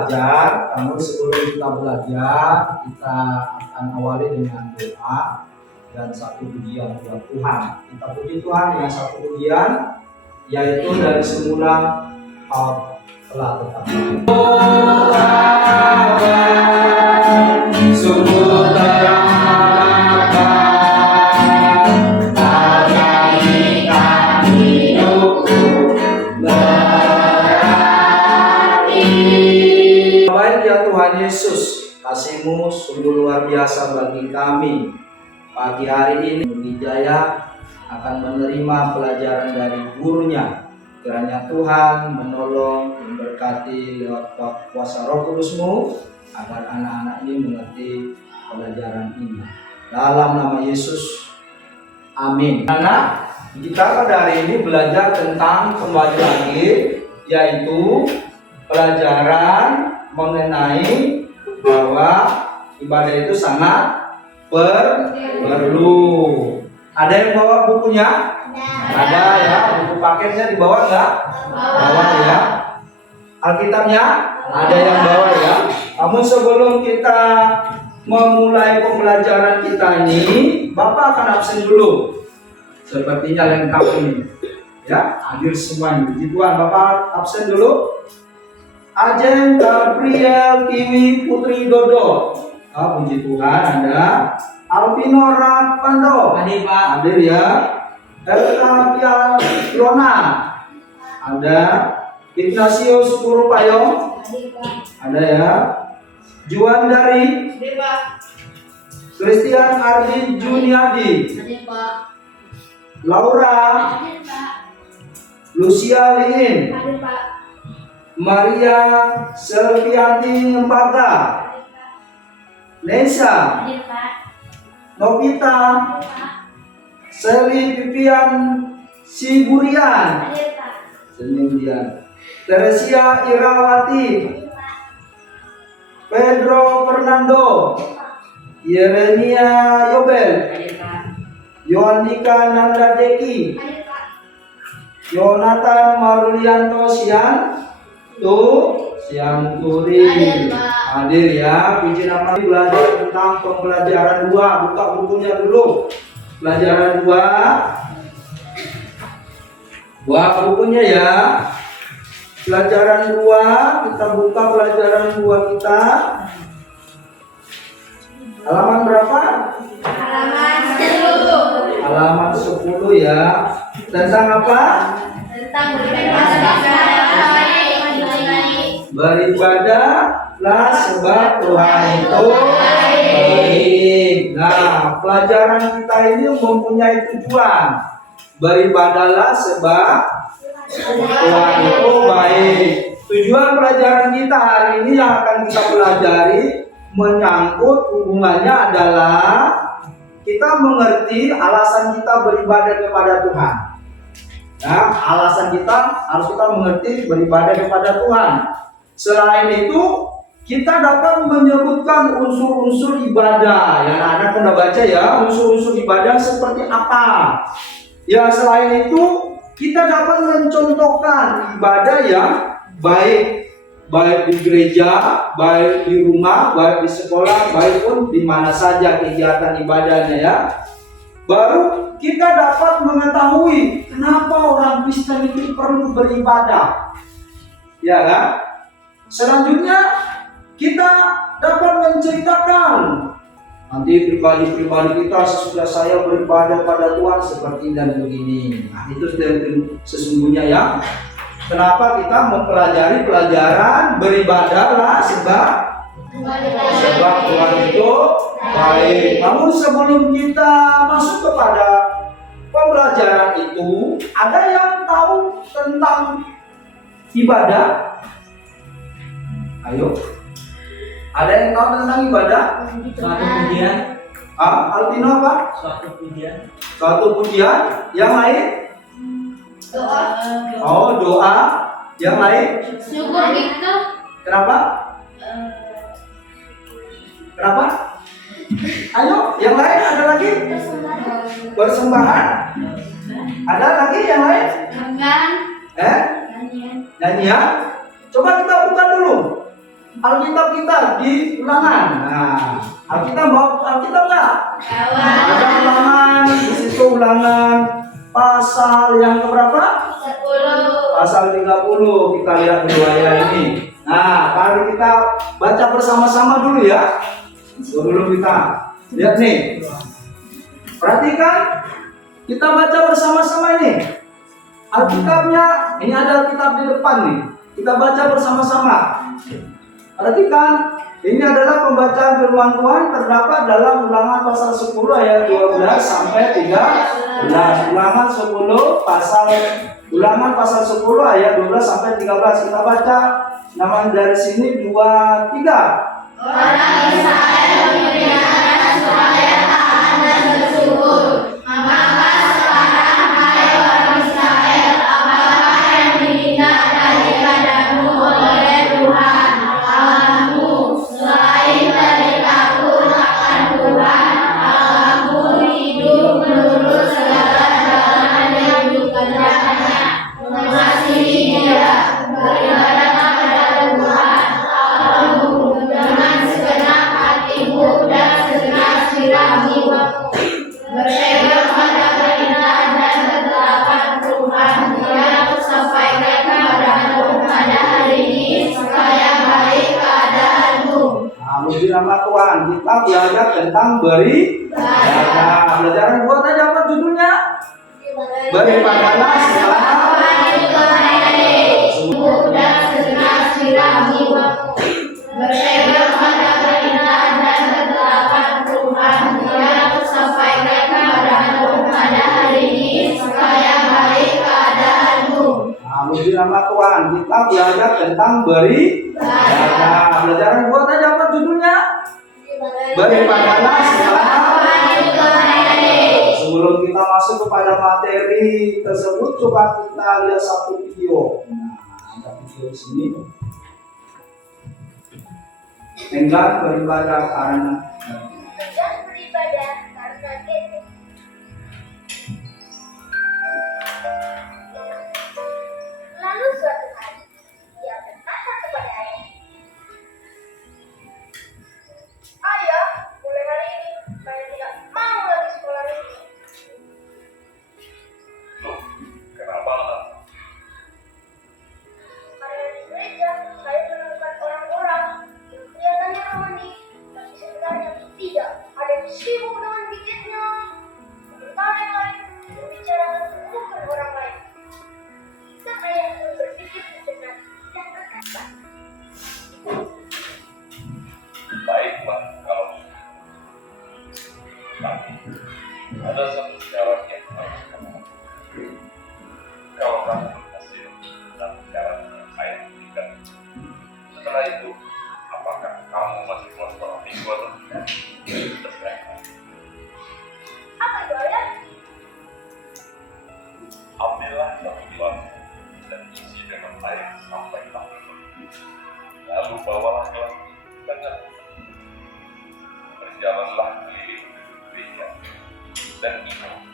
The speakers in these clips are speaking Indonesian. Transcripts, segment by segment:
belajar, namun sebelum kita belajar, kita akan awali dengan doa dan satu pujian buat Tuhan. Kita puji Tuhan dengan satu pujian, yaitu dari semula kau telah tetap baik. Sungguh terang Yesus, kasih-Mu sungguh luar biasa bagi kami. Pagi hari ini Wijaya akan menerima pelajaran dari gurunya. Kiranya Tuhan menolong, memberkati lewat kuasa Roh Kudus-Mu agar anak-anak ini mengerti pelajaran ini. Dalam nama Yesus, amin. Anak, kita pada hari ini belajar tentang kembali lagi, yaitu pelajaran mengenai bahwa ibadah itu sangat perlu. Ada yang bawa bukunya? Ada ya, buku paketnya dibawa nggak? Bawa ya. Alkitabnya ada yang bawa ya. Namun sebelum kita memulai pembelajaran kita ini, Bapak akan absen dulu. Sepertinya lengkap ini. Ya, hadir semuanya. Puji Tuhan, Bapak absen dulu. Ajen, Gabriel, Tiwi, Putri, Dodo. Puji Tuhan, ada Alvino Rapando. Hadir Pak. Hadir ya. Elka Fiona. Ada Ignatius Purupayong. Hadir Pak. Ada ya. Juan dari. Hadir Pak. Christian Ardi Juniadi. Hadir Pak. Laura. Hadir Pak. Lucia Lin. Hadir Pak. Maria Selvianti Lembaga. Nesa. Hadir Pak. Novita. Hadir Pak. Seli Vivian Siburian. Hadir Pak. Sendirian. Teresia Irawati. Hadir Pak. Pedro Fernando. Yeremia Yobel. Hadir Pak. Yohanika Nandadeki. Hadir Pak. Yonatan Marulianto Sianturi. Hadir, Pak. Hadir ya. Puji nama Tuhan. Belajar tentang pembelajaran 2. Buka bukunya dulu. Pelajaran 2. Buka bukunya ya. Pelajaran 2. Kita buka pelajaran 2 kita. Halaman berapa? Halaman 10. Halaman 10 ya. Tentang apa? Tentang beribadah. Beribadahlah sebab Tuhan itu baik. Nah, pelajaran kita ini mempunyai tujuan. Beribadahlah sebab Tuhan itu baik. Tujuan pelajaran kita hari ini yang akan kita pelajari menyangkut hubungannya adalah kita mengerti alasan kita beribadah kepada Tuhan. Nah, alasan kita harus kita mengerti beribadah kepada Tuhan. Selain itu, kita dapat menyebutkan unsur-unsur ibadah. Yang anak pernah baca ya, unsur-unsur ibadah seperti apa. Ya, selain itu, kita dapat mencontohkan ibadah yang baik di gereja, baik di rumah, baik di sekolah, baik pun di mana saja kegiatan ibadahnya ya. Baru kita dapat mengetahui kenapa orang Kristen itu perlu beribadah. Ya kan? Selanjutnya kita dapat menceritakan nanti pribadi kita sesudah saya beribadah pada Tuhan seperti dan begini. Nah, itu sesungguhnya ya. Kenapa kita mempelajari pelajaran beribadahlah sebab Tuhan itu baik. Namun sebelum kita masuk kepada pembelajaran itu, ada yang tahu tentang ibadah? Ayo. Ada yang tahu tentang ibadah? Suatu pujian. Alvino apa? Suatu pujian. Yang lain? Doa. Oh, doa. Yang lain? Syukur gitu. Kenapa? Kenapa? Ayo, yang lain ada lagi? Persembahan. Ada lagi yang lain? Makan. Nyanyian. Coba kita buka dulu. Alkitab kita di Ulangan. Nah, Alkitab mau Alkitab nggak? Ada Ulangan, di situ Ulangan pasal yang keberapa? 10. Pasal 30 kita lihat riwayat ini. Nah, mari kita baca bersama-sama dulu ya. Sebelum kita lihat nih. Perhatikan, kita baca bersama-sama ini. Alkitabnya, ini ada Alkitab di depan nih. Kita baca bersama-sama. Perhatikan, ini adalah pembacaan firman Tuhan terdapat dalam Ulangan pasal 10 ayat 12 sampai 13. Ulangan pasal 10 ayat 12 sampai 13. Kita baca nama dari sini 2, 3. Orang Israel memelihara supaya taat dan bersungguh. Maka sekarang, hai orang Israel, apakah yang dihina daripadamu oleh Tuhan Allahmu, selain dari takut akan Tuhan Allahmu, hidup menurut segala jalan yang dikerjakannya, mengasihi Dia, beribadah kepada Tuhan Allahmu dengan segenap hatimu dan segenap jiwamu, berpegang pada perintah dan ketetapan Tuhan yang kusampaikan kepadamu pada hari ini supaya baik keadaanmu. Nah, puji nama Tuhan. Kita belajar tentang beribadah. Pelajaran buat aja apa judulnya? Beribadahlah selama dan segenap jiwamu, berpegang pada perintah dan ketetapan Tuhan yang kusampaikan kepadamu pada hari ini supaya baik keadaanmu. Nah, puji nama Tuhan. Kita belajar tentang beribadah. Pelajaran buat aja apa judulnya? Beribadahlah selama. Sebelum kita masuk kepada materi tersebut, coba kita lihat satu video. Nah, ada video di sini. Enggan beribadah karena gadget. Lalu suatu hari, ia berkata kepada ayah, "Ayah, mulai hari ini saya tidak mau lagi sekolah ini." Kenapa? Karena di gereja saya menemukan orang-orang yang kelihatannya rohani, tapi sebenarnya tidak. Ada yang sibuk dengan gadgetnya, sementara yang lain membicarakan keburukan orang lain. Dan ayah pun berpikir sejenak dan berkata, Baiklah kalau tapi ada satu syarat yang harus kamu lakukan. Kalau kamu berhasil dalam syarat yang saya berikan, setelah itu apakah kamu masih mau sekolah minggu atau tidak? Terserah kamu. "Apa itu ayah?" Ambillah satu gelas dan isi dengan air sampai tangan. Lalu bawalah gelas dengan berjalanlah keliling gereja dan minum,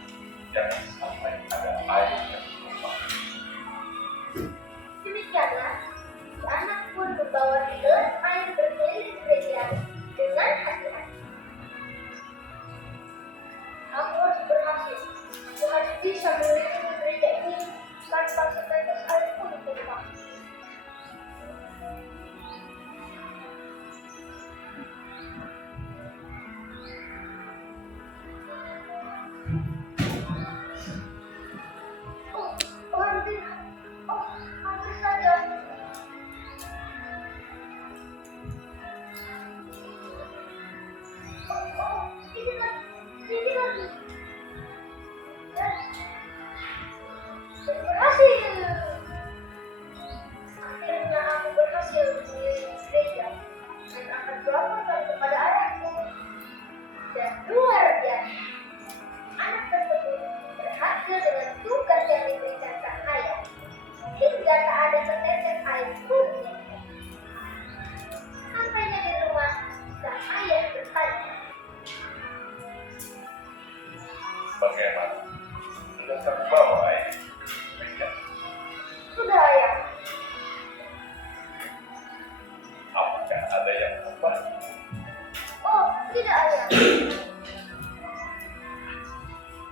jangan sampai ada air yang tumpah. Demikianlah, si anak pun membawa gelas air berkeliling gereja dengan hati-hati. Aku harus berhasil. Aku harus bisa mengelilingi gereja ini tanpa setetes air pun tumpah. Hampir saja. Sedikit lagi. Dan berhasil. Akhirnya aku berhasil mengelilingi gereja dan akan melaporkan kepada ayahku. Dan luar biasa, anak tersebut berhasil dengan tugas yang diberikan sang ayah, hingga tak ada setetes air pun. Sampainya di rumah, sang ayah bertanya, tidak, Ayah?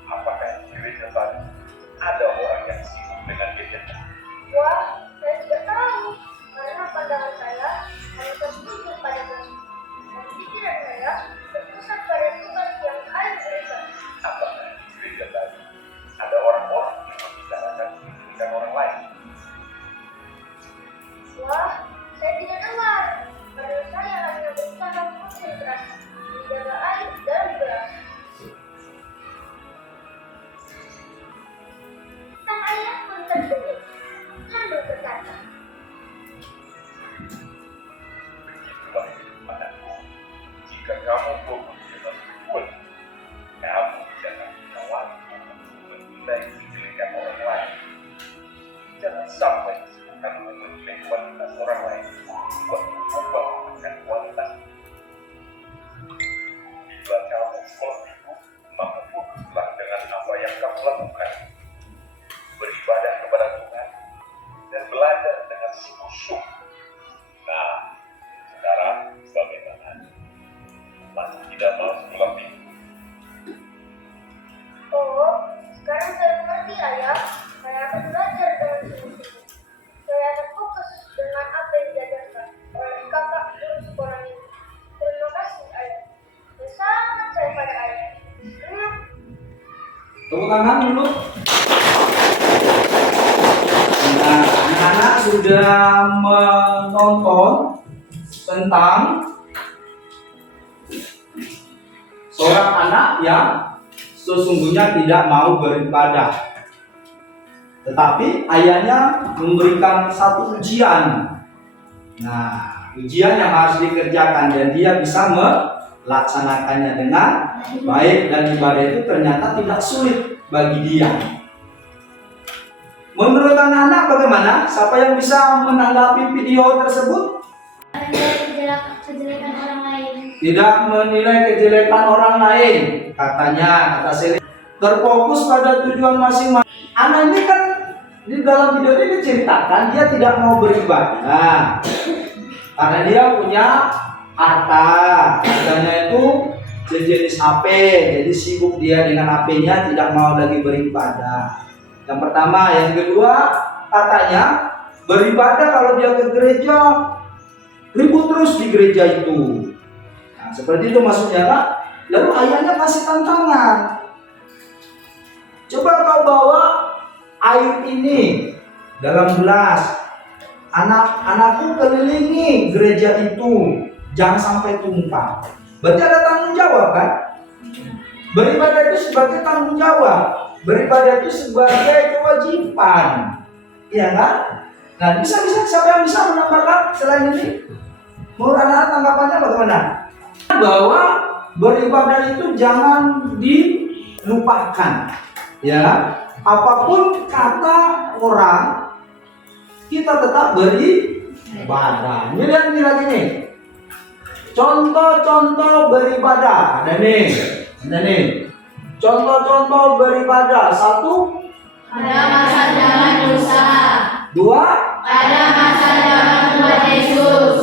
Apakah di gereja tadi ada orang yang sibuk dengan gadgetnya? Wah, saya tidak tahu. Karena pandangan saya hanya tertuju pada Tuhan. Dan pikiran saya terpusat pada tugas yang Ayah berikan. Apakah di gereja tadi ada orang-orang yang membicarakan dengan orang lain? Wah, saya tidak dengar. Padahal saya hanya berusaha konsentrasi menjaga air dalam gelas. Sang ayah pun tersenyum, lalu berkata, Begitulah anakku, jika kamu fokus dengan tujuan, kamu jangan punya waktu untuk menilai kejelekan orang lain. Jangan sampai kamu menilai kualitas orang lain buat berubah dengan kualitas. Bila kamu sekolah minggu, maka fokuslah dengan apa yang kamu lakukan. Beribadah kepada Tuhan dan belajar dengan sungguh-sungguh. Nah, sekarang bagaimana? Masih tidak mau sekolah minggu? "Oh, sekarang saya mengerti, Ayah. Saya akan belajar dengan sungguh-sungguh. Saya akan fokus dengan apa yang diajarkan oleh kakak guru sekolah ini. Terima kasih, Ayah. Dan sangat saya pada Ayah. Tepuk tangan dulu. Nah, anak-anak sudah menonton tentang seorang anak yang sesungguhnya tidak mau beribadah, tetapi ayahnya memberikan satu ujian. Nah, ujian yang harus dikerjakan dan dia bisa melaksanakannya dengan baik, dan ibadah itu ternyata tidak sulit bagi dia. Menurut anak-anak bagaimana? Siapa yang bisa menanggapi video tersebut? Kejelekan orang lain. Tidak menilai kejelekan orang lain, katanya, kata Seli. Terfokus pada tujuan masing-masing. Anak ini kan di dalam video ini diceritakan dia tidak mau beribadah karena dia punya harta. Hartanya itu sejenis HP, jadi sibuk dia dengan HP-nya, tidak mau lagi beribadah. Yang pertama, yang kedua, katanya beribadah kalau dia ke gereja ribut terus di gereja itu. Nah, seperti itu maksudnya, Kak. Lalu ayahnya kasih tantangan. Coba kau bawa air ini dalam gelas. Anak-anakku kelilingi gereja itu, jangan sampai tumpah. Berarti ada tanggung jawab, kan? Beribadah itu sebagai tanggung jawab. Beribadah itu sebagai kewajiban. Iya kan? Nah, siapa yang bisa menambahkan selain ini? Menurut anak-anak tanggapannya bagaimana? Bahwa beribadah itu jangan dilupakan. Ya, apapun kata orang, kita tetap beribadah. Ini lihat nih lagi nih. Contoh-contoh beribadah. Ada nih. Contoh-contoh beribadah. 1. Pada masa zaman Musa. 2. Pada masa zaman Tuhan Yesus.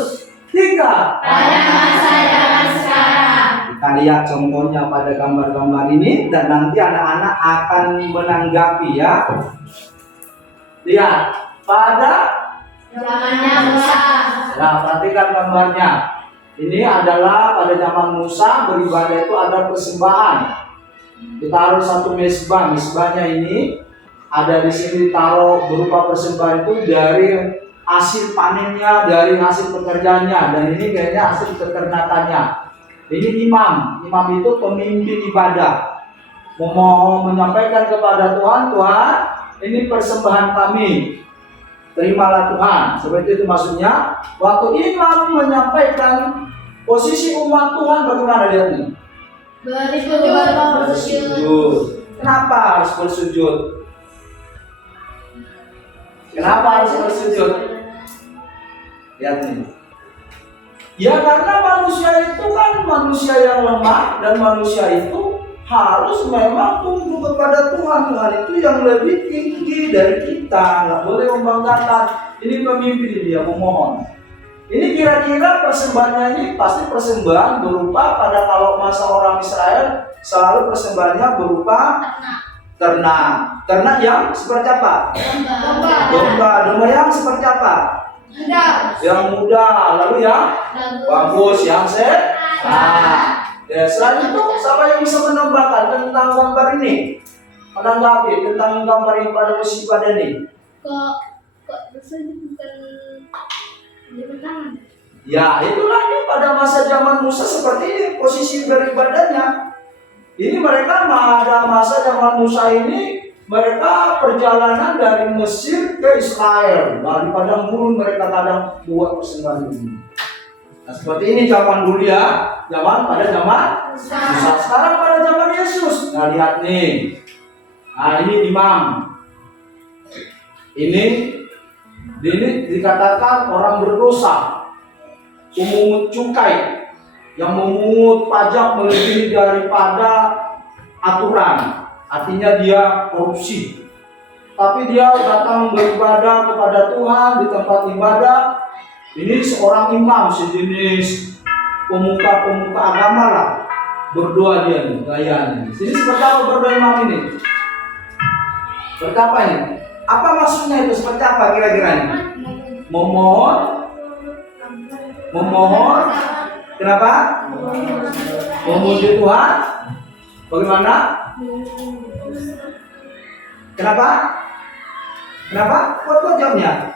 3. Pada masa zaman sekarang. Kita lihat contohnya pada gambar-gambar ini dan nanti anak-anak akan menanggapi ya. Lihat pada Zamannya Musa. Nah, perhatikan gambarnya. Ini adalah pada zaman Musa beribadah itu ada persembahan. Ditaruh satu mezbah. Mezbahnya ini ada di sini ditaruh berupa persembahan itu dari hasil panennya, dari hasil pekerjaannya, dan ini kayaknya hasil peternakannya. Ini imam. Imam itu pemimpin ibadah. Mau menyampaikan kepada Tuhan, Tuhan, ini persembahan kami. Terimalah Tuhan. Seperti itu maksudnya. Waktu imam menyampaikan posisi umat Tuhan bagaimana lihat nih? Bersujud. Kenapa harus bersujud? Kenapa harus bersujud? Lihat nih. Ya karena manusia itu kan manusia yang lemah, dan manusia itu harus memang tunduk kepada Tuhan. Tuhan itu yang lebih tinggi dari kita. Nggak boleh membanggakan. Ini pemimpin dia memohon. Ini kira-kira persembahannya ini pasti persembahan berupa pada kalau masa orang Israel selalu persembahannya berupa ternak. Ternak yang seperti apa? Domba yang seperti apa? Yang muda, lalu yang bagus, yang sehat. Ya, selain itu, siapa yang bisa menambahkan tentang gambar ini? Menanggapi tentang gambar yang pada musim pada ini? Kok dosa bukan tangan? Ya, itulah ini pada masa zaman Musa seperti ini posisi beribadahnya. Ini mereka pada masa zaman Musa ini mereka perjalanan dari Mesir ke Israel. Dari padang gurun mereka kadang buat persembahan ini. Nah, seperti ini zaman dulu ya, pada zaman Musa. Sekarang pada zaman Yesus. Nah, lihat nih. Nah, ini imam. Ini dikatakan orang berdosa, memungut cukai, yang memungut pajak melebihi daripada aturan. Artinya dia korupsi. Tapi dia datang beribadah kepada Tuhan di tempat ibadah. Ini seorang imam sejenis pemuka agama lah. Berdoa dia nih, gayanya. Jadi seperti apa berdoa imam ini? Seperti apa ini? Apa maksudnya itu? Seperti apa kira-kira ini? Memohon. Kenapa? Memuji Tuhan. Bagaimana? Kenapa? Kuat jawabnya.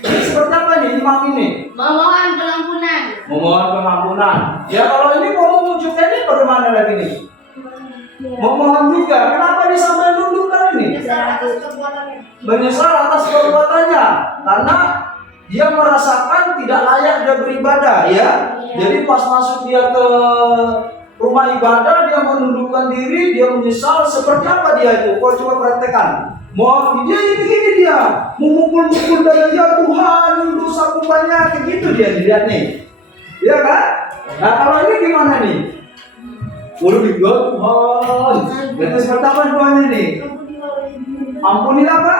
Ini seperti apa nih imam ini? Memohon pengampunan. Memohon pengampunan. Ya kalau ini mau menunjukkan ini bagaimana lagi nih? Memohon juga. Kenapa dia sampai nundukkan ini? Menyesal atas perbuatannya. Karena dia merasakan tidak layak dia beribadah ya. Jadi pas masuk dia ke rumah ibadah, dia menundukkan diri, dia menyesal. Seperti apa dia itu? Kau coba praktekkan. Mau dia begini dia, memukul-mukul dada ya Tuhan, dosaku banyak, gitu dia dilihat nih. Iya kan? Nah kalau ini gimana nih? Waduh dibuat Tuhan. Berarti seperti apa doanya nih? Ampunilah apa?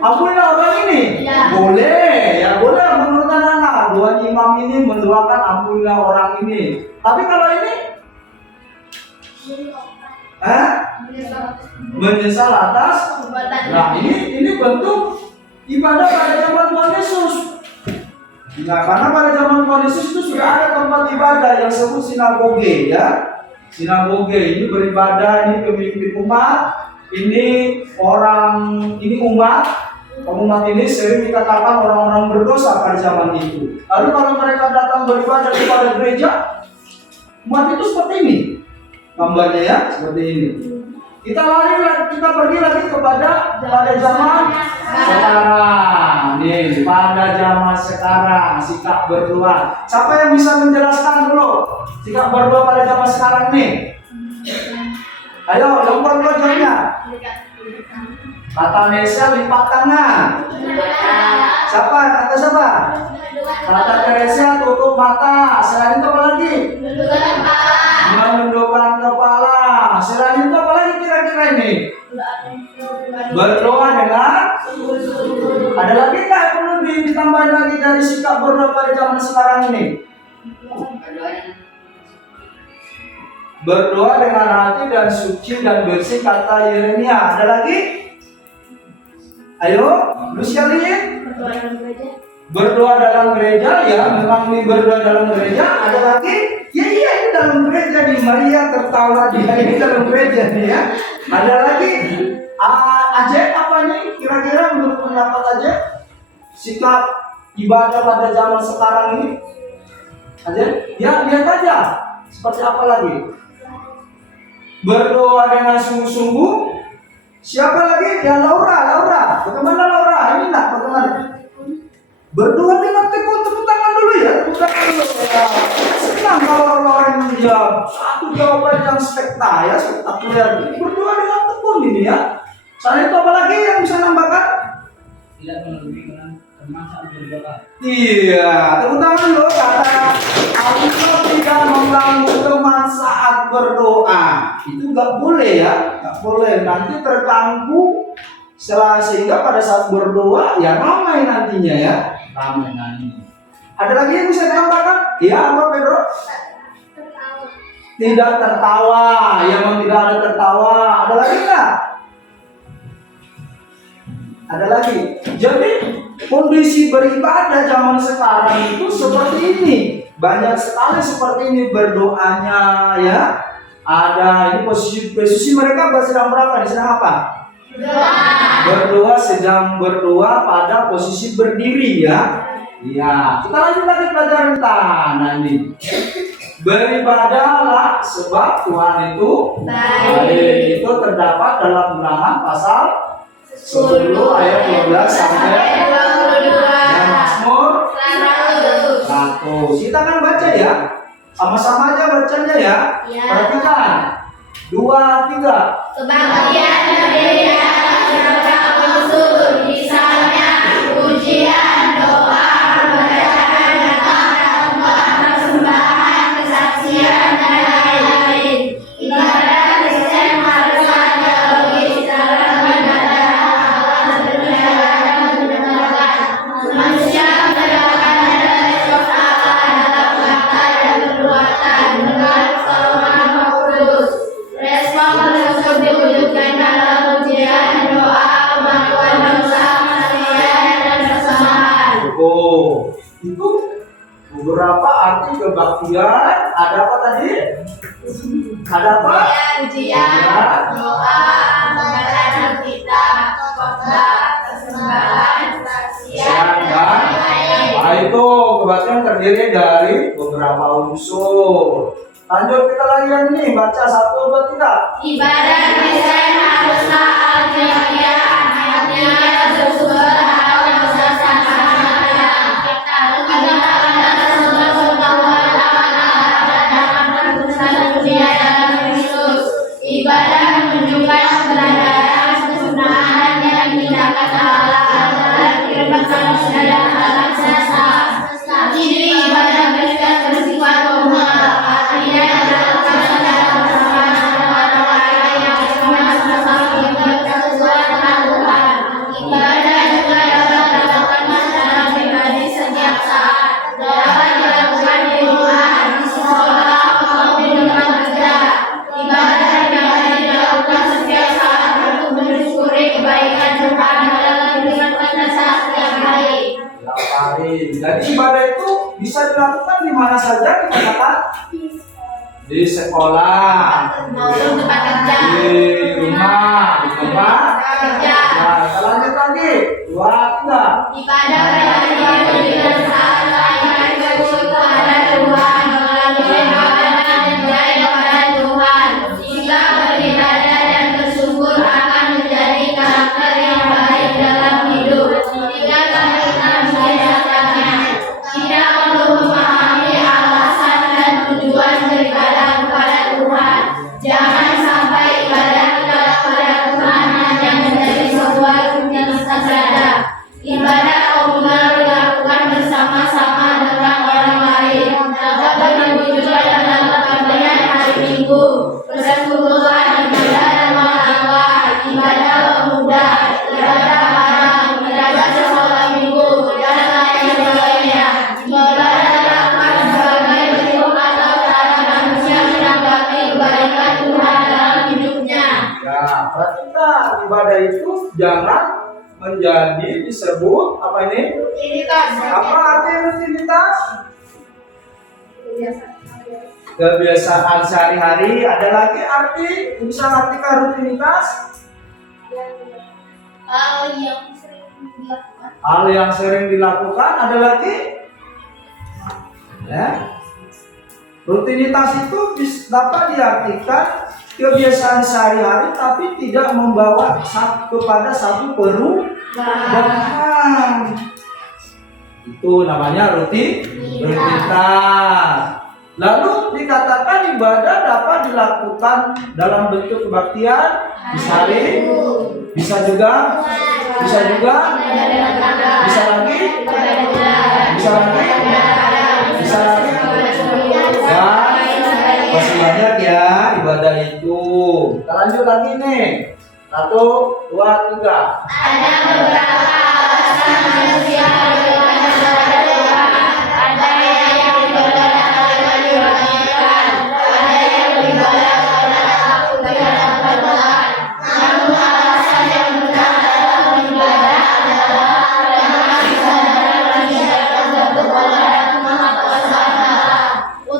Ampunilah orang ini. Boleh, ya boleh menurut anak-anak. Doa imam ini mendoakan ampunilah orang ini. Tapi kalau ini, menyesal atas. Nah ini bentuk ibadah pada zaman Tuhan Yesus. Nah karena pada zaman Tuhan Yesus itu sudah ada tempat ibadah yang disebut sinagoge ya. Sinagoge ini beribadah, ini pemimpin umat, ini umat ini sering dikatakan orang-orang berdosa pada zaman itu. Lalu kalau mereka datang beribadah kepada gereja, umat itu seperti ini gambarnya ya, seperti ini. Kita pergi lagi pada zaman sekarang. Nih, pada zaman sekarang sikap berdoa. Siapa yang bisa menjelaskan dulu sikap berdoa pada zaman sekarang nih? Ayo, yang berdoa jamnya. Kata Nesia lipat tangan. Siapa? Kata siapa? Kata Teresia tutup mata. Selain itu apa lagi? Menundukkan kepala. Selain itu apa lagi kira-kira ini? Berdoa dengan ada lagi nggak yang perlu ditambahin lagi dari sikap berdoa pada zaman sekarang ini? Berdoa dengan hati dan suci dan bersih kata Yeremia. Ada lagi? Ayo, lu sekalian. Berdoa dalam gereja ya, memang ini berdoa dalam gereja. Ada lagi? Ya iya ini dalam gereja nih. Maria tertawa dia ini dalam gereja nih ya. Ada lagi? Ajaib apa nih? Kira-kira menurut pendapat ajaib sikap ibadah pada zaman sekarang ini? Ajaib? Ya lihat aja. Seperti apa lagi? Berdoa dengan sungguh-sungguh. Siapa lagi? Ya Laura. Bagaimana Laura? Ini nak bagaimana? Berdoa dengan tepuk tangan dulu ya. Tepuk tangan dulu ya. Senang kalau orang menjawab satu jawaban yang spektakuler. Berdoa dengan tekun ini ya. Selain itu apa lagi yang bisa nambahkan? Tidak mengganggu teman saat berdoa. Iya, tepuk tangan dulu kata Allah tidak mengganggu teman saat berdoa. Itu nggak boleh ya, nggak boleh. Nanti terganggu sehingga pada saat berdoa ya ramai nantinya ya. ramai nani. Ada lagi yang bisa ditambahkan? Iya, apa Pedro? Tertawa. Tidak tertawa. Ya, memang tidak ada tertawa. Ada lagi nggak? Ada lagi. Jadi kondisi beribadah zaman sekarang itu seperti ini. Banyak sekali seperti ini berdoanya, ya. Ada ini posisi mereka sedang berapa? Sedang apa? Berdoa, sedang berdoa pada posisi berdiri, ya. Ya, kita lanjut lagi pelajaran nanti. Beribadahlah sebab Tuhan itu baik. Itu terdapat dalam Ulangan pasal 10 ayat 12 sampai 22. dan Mazmur 100. Kita akan baca ya. Sama-sama aja bacanya ya. Ya. Perhatikan. 2, 3. Sebagian dari anak unsur misalnya pujian, doa, bacaan, persembahan, kesaksian, dan lain-lain. Ibadah Kristen harus ada logis dalam beribadah. Manusia mendapatkan respon Allah dalam kata dan perbuatan dengan keseluruhan Roh Kudus. Respon tersebut diwujudkan dalam pujian, doa, pengakuan dosa, kesaksian, dan persembahan. Oh, itu beberapa arti kebaktian. Ada apa tadi? Ada apa? Pujian, doa, pembacaan Alkitab, khotbah, persembahan, kesaksian, dan lain-lain. Nah, itu kebaktian terdiri dari beberapa unsur. Lanjut kita lagi yang ini, baca 1, 2, 3. Ibadah Kristen haruslah alamiah, artinya bersumber atau berdasarkan ayat. Adalah sumber pengetahuan dalam urusan dunia dalam Kristus. Ibadah menunjukkan keberadaan, kesempurnaan, dan tindakan Allah dalam kehidupan manusia dan alam semesta. Ciri ibadah Kristen bersifat komunal, artinya dilakukan secara bersama-sama dengan orang lain yang sama-sama mengingat kesesuaian dengan Tuhan. Ibadah juga dapat dilakukan secara pribadi setiap saat, dapat dilakukan di rumah, di sekolah, maupun di tempat kerja. Ibadah dapat dilakukan setiap saat untuk mensyukuri kebaikan Tuhan dalam kehidupan kita setiap hari. Jadi ibadah itu bisa dilakukan di mana saja, dikatakan di sekolah, Maupun tempat kerja. di rumah, di tempat Kerja. Nah, kita lanjut lagi. 2, 3. Ibadah pribadi dengan saat lain tersebut kepada Tuhan melalui doa dan mulai kepada Tuhan. Jika beribadah dan bersyukur akan menjadi karakter yang baik dalam hidup. Jika kita membiasakannya, tidak perlu memahami alasan dan tujuan beribadah kepada Tuhan. Jangan sampai ibadah kita kepada Tuhan hanya menjadi sebuah rutinitas saja. Ibadah komunal dilakukan bersama-sama dengan orang lain. Dapat diwujudkan dalam keramaian hari Minggu, persekutuan, ibadah rumah tangga, ibadah pemuda, ibadah malam, ibadah sekolah minggu, dan lain-lainnya. Ibadah dilakukan sebagai bentuk atau cara manusia menanggapi kebaikan Tuhan dalam hidupnya. Ya, perhatikan ibadah itu jangan menjadi disebut apa ini? Apa arti rutinitas? Kebiasaan sehari-hari. Ada lagi arti bisa artikan rutinitas? Hal yang sering dilakukan. Hal yang sering dilakukan. Ada lagi? Ya. Rutinitas itu dapat diartikan kebiasaan sehari-hari tapi tidak membawa kepada satu perubahan. Itu namanya rutinitas. Lalu dikatakan ibadah dapat dilakukan dalam bentuk kebaktian di hari, bisa juga, bisa lagi, dan masih banyak ya ibadah itu. Kita lanjut lagi nih. 1, 2, 3. Ada beberapa alasan manusia beribadah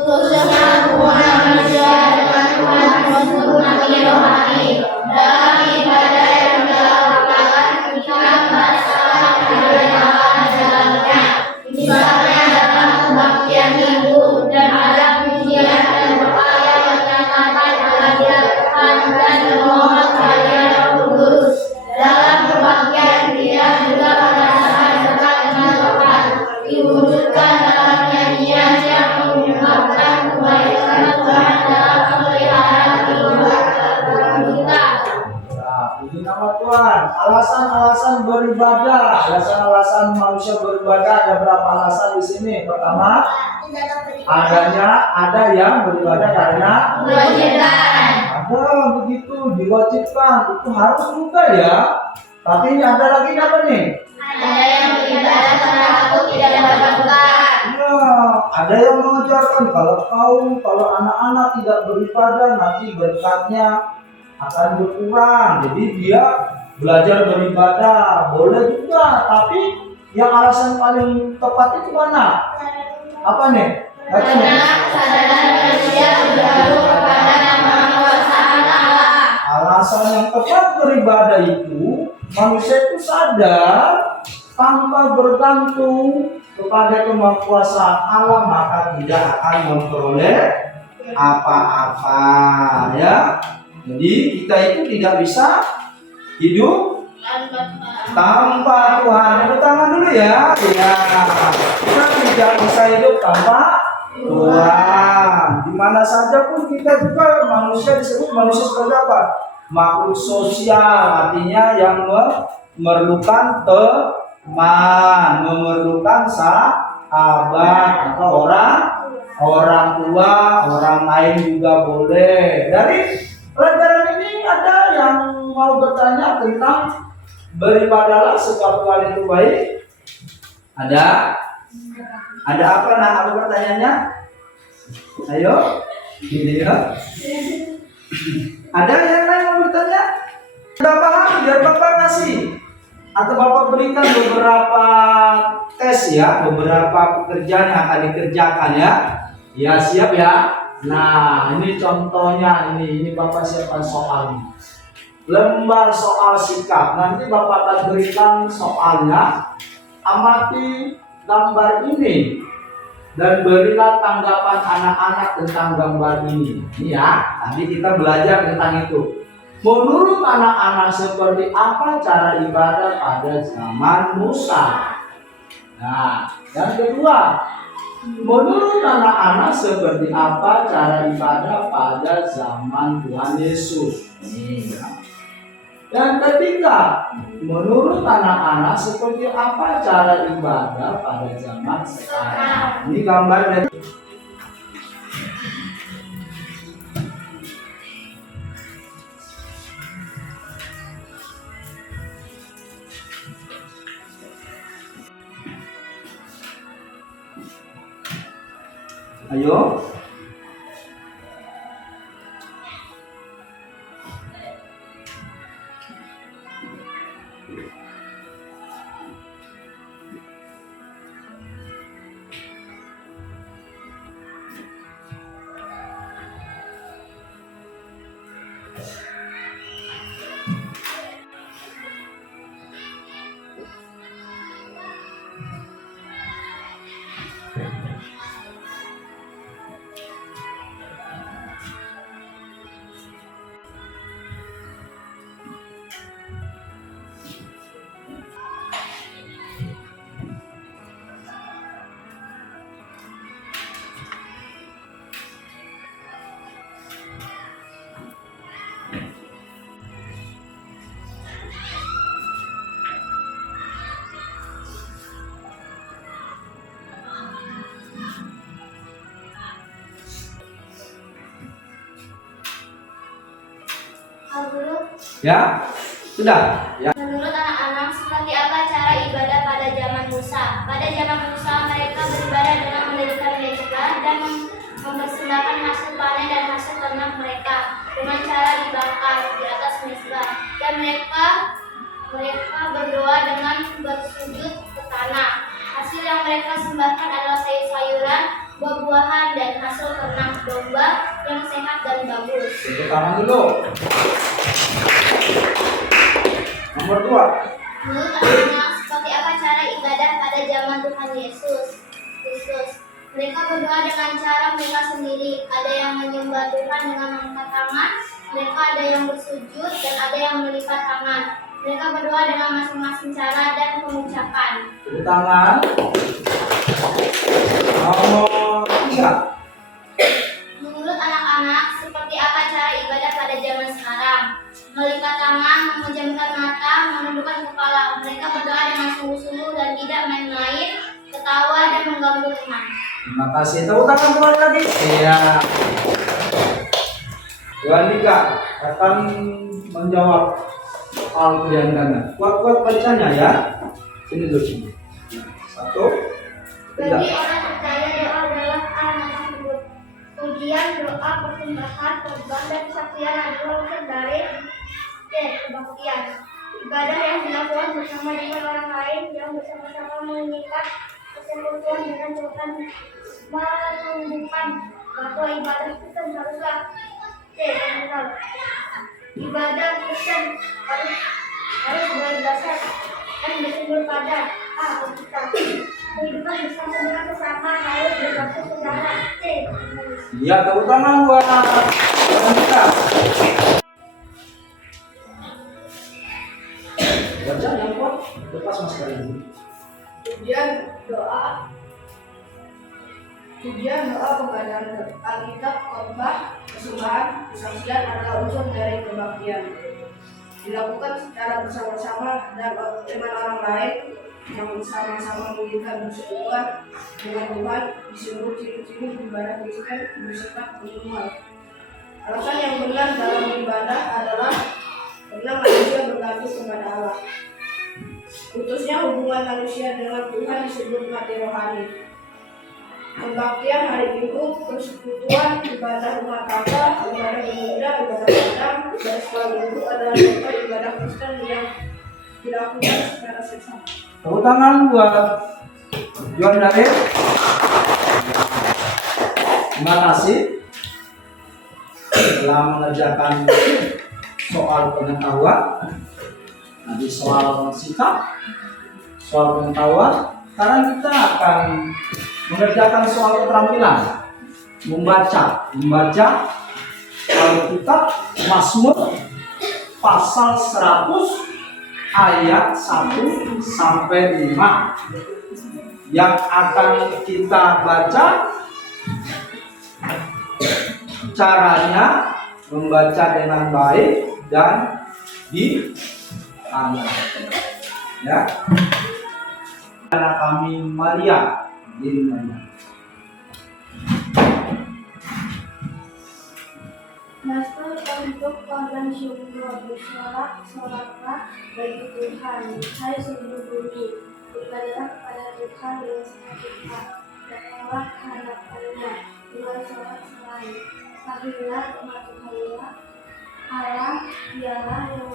untuk sempurna manusia dengan Tuhan sempurna rohani. Dalam ibadah yang dilakukan kita merasakan kebenaran dalamnya. Misalnya dalam kebaktian minggu dan ada pujian dan doa yang menyatakan kehadiran Tuhan dan memohon kehadiran Roh Kudus. Dalam kebaktian kita juga merasakan dekat dengan Tuhan, diwujudkan dalam nyanyian yang mengungkapkan kebaikan Tuhan dalam pemeliharaan kehidupan kita. Nah, puji nama Tuhan. Alasan-alasan beribadah, alasan-alasan manusia beribadah, ada berapa alasan di sini? Pertama, ada yang beribadah karena Kewajiban. ada, begitu diwajibkan, itu harus juga ya. Tapi ini ada lagi apa nih? Ada yang beribadah karena aku tidak melakukan. Ya, ada yang mengajarkan kalau anak-anak tidak beribadah nanti berkatnya akan berkurang. Jadi dia belajar beribadah boleh juga, tapi yang alasan paling tepat itu mana? Apa nih? Karena kesadaran manusia bergantung kepada kemahakuasaan Allah. Alasan yang tepat beribadah itu manusia itu sadar tanpa bergantung kepada kemahakuasaan Allah maka tidak akan memperoleh apa-apa ya. Jadi kita itu tidak bisa hidup tanpa Tuhan. Tepuk tangan dulu ya. Ya. Kita tidak bisa hidup tanpa Tuhan. Di mana saja pun kita juga manusia disebut manusia seperti apa? Makhluk sosial, artinya yang memerlukan teman, memerlukan sahabat atau orang tua, orang lain juga boleh. Dari pelajaran ini ada yang mau bertanya tentang beribadahlah sebab Tuhan itu baik? Ada? Ada apa? Nah, apa pertanyaannya? Ayo, gini ya. Ada yang lain mau bertanya? Bapak paham? Biar Bapak kasih atau Bapak berikan beberapa tes ya, beberapa pekerjaan yang akan dikerjakan ya. Ya siap ya. Nah ini contohnya ini Bapak siapkan soal ini. Lembar soal sikap. Nanti Bapak akan berikan soalnya. Amati gambar ini dan berilah tanggapan anak-anak tentang gambar ini. Ini ya, nanti kita belajar tentang itu. Menurut anak-anak seperti apa cara ibadah pada zaman Musa? Nah, yang kedua, menurut anak-anak seperti apa cara ibadah pada zaman Tuhan Yesus? Yang ketiga, menurut anak-anak seperti apa cara ibadah pada zaman sekarang? Ini gambarnya. Ayo. Ya, sudah. Ya. Menurut anak-anak, seperti apa cara ibadah pada zaman Musa? Pada zaman Musa, mereka beribadah dengan mendirikan mezbah dan mempersembahkan hasil panen dan hasil ternak mereka dengan cara dibakar di atas mezbah. Dan mereka berdoa dengan bersujud ke tanah. Hasil yang mereka sembahkan adalah sayur-sayuran, buah-buahan, dan hasil Tepuk tangan dulu. Nomor 2. Menurut anak-anak, seperti apa cara ibadah pada zaman Tuhan Yesus Kristus? Mereka berdoa dengan cara mereka sendiri. Ada yang menyembah Tuhan dengan mengangkat tangan, mereka ada yang bersujud, dan ada yang melipat tangan. Mereka berdoa dengan masing-masing cara dan pengucapan. Tepuk tangan. Nomor 3. Menurut anak-anak, seperti apa cara ibadah pada zaman sekarang? Melipat tangan, memejamkan mata, menundukkan kepala. Mereka berdoa dengan sungguh-sungguh dan tidak main-main, ketawa dan mengganggu teman. Terima kasih. Tepuk tangan kembali lagi. Iya. Bu Andika akan menjawab soal pilihan ganda. Kuat-kuat bacanya ya. Sini dulu sini. 1, 3. Bagi orang percaya doa adalah anak tersebut. Pujian, doa, persembahan, korban, dan kesaksian adalah unsur dari kebaktian. Ibadah yang dilakukan bersama dengan orang lain yang bersama-sama mengikat persekutuan dengan Tuhan menunjukkan bahwa ibadah Kristen haruslah benar. Ibadah Kristen harus berdasarkan bersumber pada kita. Kehidupan bersama dengan sesama harus berbakti saudara. Iya, tepuk tangan buat Bu Andika. Baca yang kuat. Lepas masker ini. Pujian doa kepada Alkitab, khotbah, persembahan, kesaksian adalah unsur dari kebaktian. Dilakukan secara bersama-sama dan dengan orang lain yang bersama-sama mengikat bersekutuan dengan Tuhan disebut ciri-ciri ibadah Kristen bersifat continual. Alasan yang benar dalam ibadah adalah karena manusia bergantung kepada Allah. Putusnya hubungan manusia dengan Tuhan disebut mati rohani. Kebaktian hari Minggu, persekutuan, ibadah rumah tangga, ibadah pemuda, ibadah padang, ibadah sekolah minggu adalah contoh ibadah Kristen yang dilakukan secara sesama. Tepuk tangan buat Juan David. Terima kasih telah mengerjakan soal pengetahuan. Nanti soal sikap, soal pengetahuan. Sekarang kita akan mengerjakan soal keterampilan, membaca Alkitab Mazmur pasal 100 ayat 1 sampai 5. Yang akan kita baca caranya membaca dengan baik dan dihafal. Ya. Anak kami Maria. Mazmur untuk korban syukur, bersorak-soraklah bagi Tuhan, hai seluruh bumi, beribadahlah kepada Tuhan dengan sukacita, datanglah ke hadapannya dengan sorak-sorai, ketahuilah umat Tuhanlah, Allah dialah yang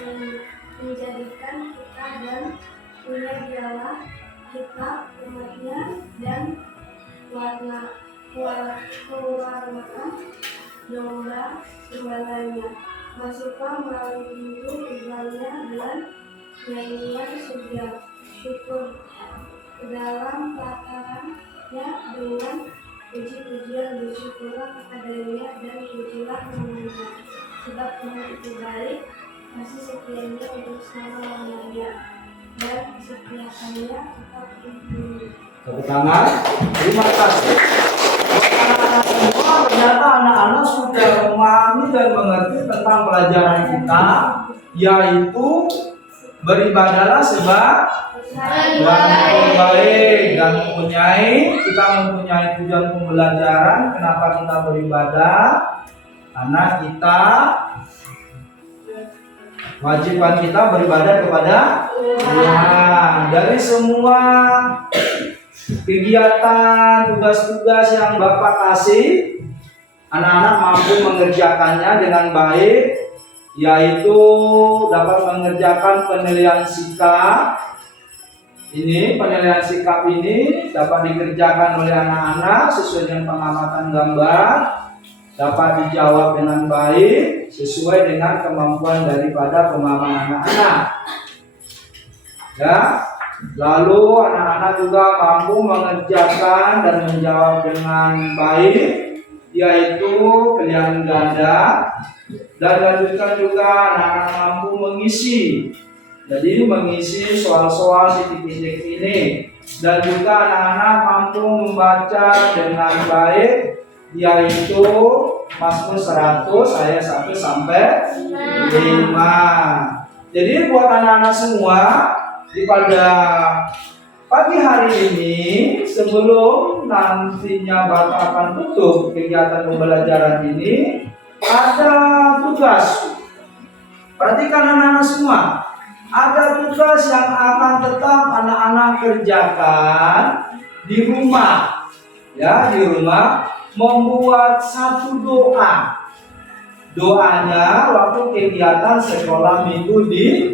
menjadikan kita dan punya dialah kita umatnya dan pewarnaan domba gembalanya. Masuklah melalui pintu gerbangnya dan nyanyian syukur ke dalam pelatarannya dengan puji-pujian. Bersyukurlah kepadanya dan pujilah namanya, sebab Tuhan itu baik, kasih setianya untuk selama-lamanya, dan kesetiaannya tetap untuk. Tepuk tangan. Terima kasih. Anak-anak semua, ternyata anak-anak sudah memahami dan mengerti tentang pelajaran kita, yaitu beribadahlah sebab Tuhan baik, dan kita mempunyai tujuan pembelajaran. Kenapa kita beribadah? Karena kita wajiban kita beribadah kepada Tuhan. Dari semua kegiatan, tugas-tugas yang Bapak kasih, anak-anak mampu mengerjakannya dengan baik, yaitu dapat mengerjakan penilaian sikap. Penilaian sikap ini dapat dikerjakan oleh anak-anak sesuai dengan pengamatan gambar. dapat dijawab dengan baik sesuai dengan kemampuan daripada pemahaman anak-anak. Ya, lalu anak-anak juga mampu mengerjakan dan menjawab dengan baik, yaitu pilihan ganda, dan lanjutkan juga anak-anak mampu mengisi. Jadi mengisi soal-soal titik-titik ini, dan juga anak-anak mampu membaca dengan baik, yaitu Mazmur 100 ayat 1 sampai 5. Jadi buat anak-anak semua, pada pagi hari ini sebelum nantinya Bapak akan tutup kegiatan pembelajaran ini, ada tugas. Perhatikan anak-anak semua. Ada tugas yang akan tetap anak-anak kerjakan di rumah. Ya, di rumah membuat satu doa. Doanya waktu kegiatan sekolah minggu di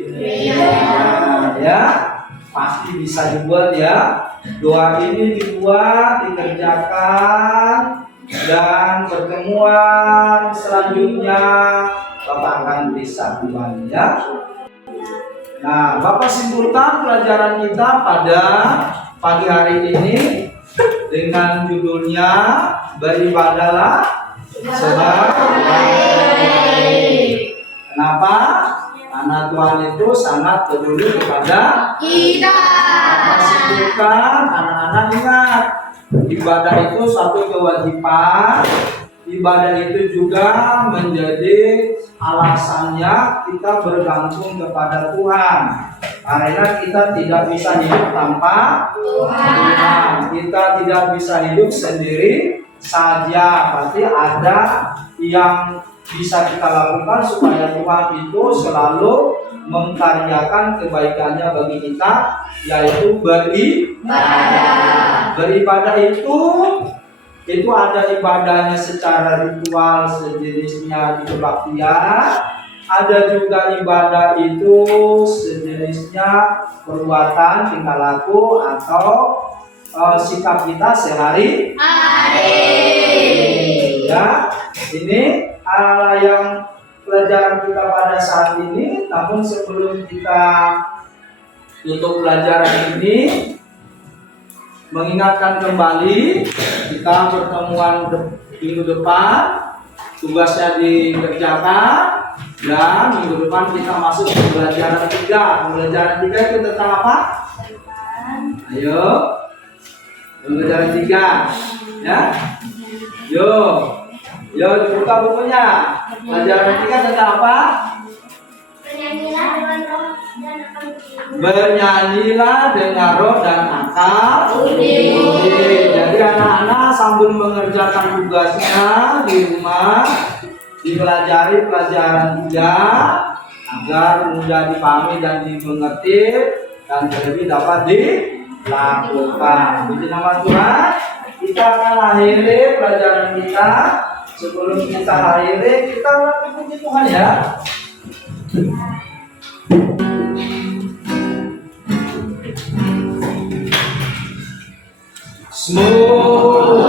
ya, pasti bisa dibuat ya. Doa ini dibuat, dikerjakan, dan pertemuan selanjutnya Bapak akan bisa kembali ya. Nah, Bapak simpulkan pelajaran kita pada pagi hari ini dengan judulnya beribadahlah sebab baik. Kenapa? Karena Tuhan itu sangat peduli kepada kita. Bapak simpulkan, anak-anak ingat, ibadah itu suatu kewajiban. Ibadah itu juga menjadi alasannya kita bergantung kepada Tuhan. Karena kita tidak bisa hidup tanpa Tuhan. Kita tidak bisa hidup sendiri saja. Pasti ada yang bisa kita lakukan supaya Tuhan itu selalu mengkaryakan kebaikannya bagi kita, yaitu beribadah. Beribadah itu ada ibadahnya secara ritual sejenisnya di kebaktian, ada juga ibadah itu sejenisnya perbuatan, tingkah laku atau sikap kita sehari-hari. Ya, ini hal yang pelajaran kita pada saat ini. Namun sebelum kita tutup pelajaran ini, mengingatkan kembali kita pertemuan minggu depan tugasnya dikerjakan, dan minggu depan kita masuk ke pembelajaran 3. Pembelajaran 3 itu tentang apa? Ayo, pembelajaran 3 ya. Yo dibuka bukunya. Pembelajaran 3 tentang apa? Bernyanyilah dengan roh dan akal budi. Jadi anak-anak sambil mengerjakan tugasnya di rumah, dipelajari pelajaran 3 agar mudah dipahami dan dimengerti, dan lebih dapat dilakukan. Puji nama Tuhan. Kita akan akhiri pelajaran kita. Sebelum kita akhiri, kita puji Tuhan ya. Semua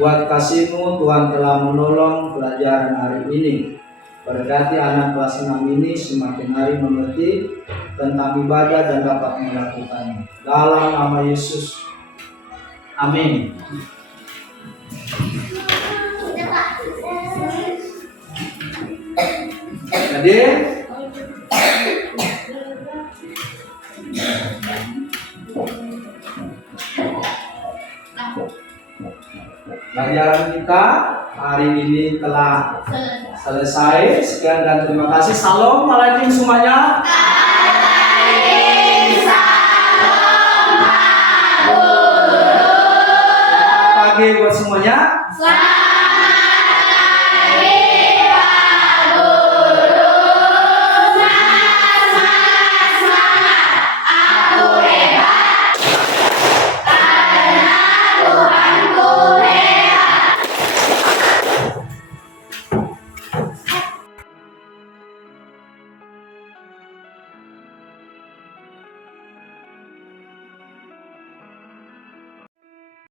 buat kasih-Mu Tuhan telah menolong pelajaran hari ini. Berkati anak kelas 6 ini semakin hari mengerti tentang ibadah dan dapat melakukannya. Dalam nama Yesus. Amin. Jadi pelajaran kita hari ini telah selesai. Sekian dan terima kasih. Salam alaikum semuanya. Selamat pagi buat semuanya. Selamat